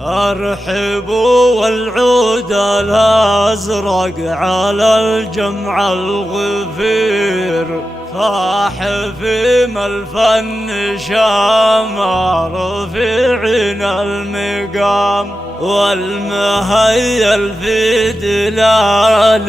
ارحبوا والعود الازرق على الجمع الغفير، فاح في الفن شامر في عين المقام، والمهيل في دلال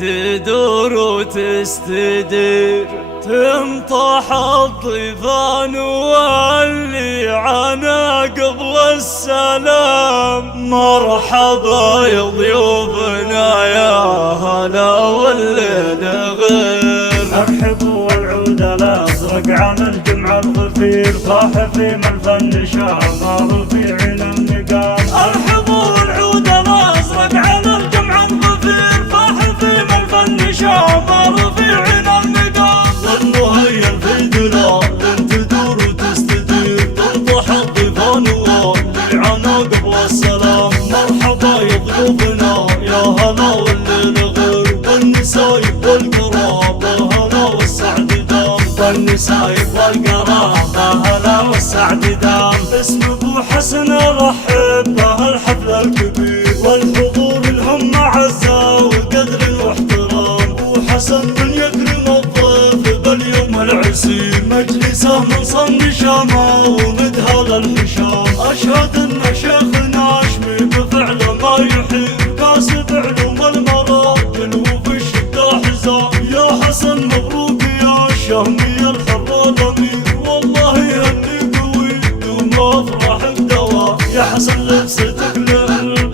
تدور وتستدير، تنطح الضيفان واللي عنا قبل السلام. مرحبا يا ضيوفنا يا هلا والليل غير. ارحبوا والعود الازرق على الجمع الغفير، صاح في الفن شامر في عين النقام. ارحبوا والعود الازرق على الجمع الغفير، صاح في الفن شامر في عين النقام، والمهيل في دلال تدور وتستدير، تنطح الضيفان واللي عنا قبل السلام. مرحبا يا ضيوفنا يا هلا والليل غير، والنسايب والقرابة هلا والسعد دام، والنسايب والقرابة هلا والسعد دام. اسم ابو حسن ارحب به الحفل الكبير، والحضور الهم عزة وقدر واحترام. ابو حسن من يكرم الضيف باليوم العسير، مجلسه من صن شامه ومدهل الحشام. اشهد ان شيخنا اشمي بفعله ما يحير، كاسب علوم المراجل وفي الشده حزام. يا حسن مبروك يا الشامي الحر الامير، والله يهنيك ويدوم افراح بدوام. يا حسن لبستك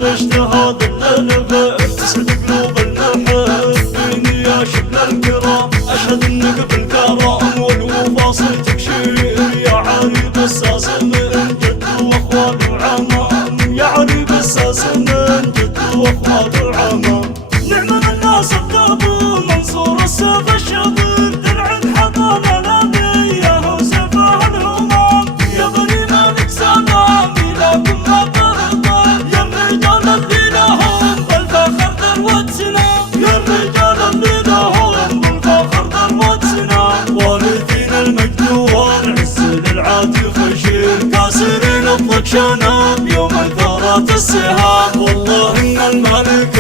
باجتهاد الليل غير، تسعد قلوب المحبين يا شبل الكرام. اشهد انك بالكرم والوفا صيتك شير، يا عريب الساس من جد واخوال وعمام. يا عريب الساس من جد واخوال وعمام. نعم من الناس ابو منصور السيف الشبير، درع حضانه نبيه وسيفه الهمام. يا بني مالك سلام لكم ما طرطر، يا الرجال اللي لهم بالفخر ذروة سنام. يا الرجال اللي لهم بالفخر ذروة سنام. وارثين المجد والعز للعادي خشير، كاسرين الضك شناب يوم ثارت السهام. والله ان الملك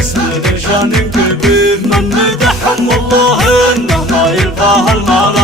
اسمه شان كبير، من مدحهم والله انه ما يلفاه الملام.